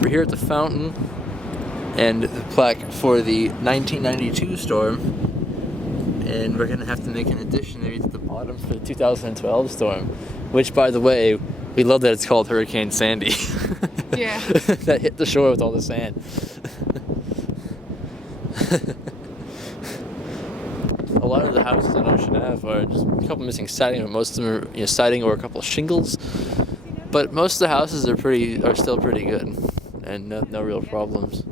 We're here at the fountain and the plaque for the 1992 storm, and we're going to have to make an addition maybe to the bottom for the 2012 storm, which, by the way, we love that it's called Hurricane Sandy. Yeah. That hit the shore with all the sand. A lot of the houses on Ocean Ave are just a couple missing siding, or most of them are siding or a couple of shingles. But most of the houses are still pretty good, and no real problems.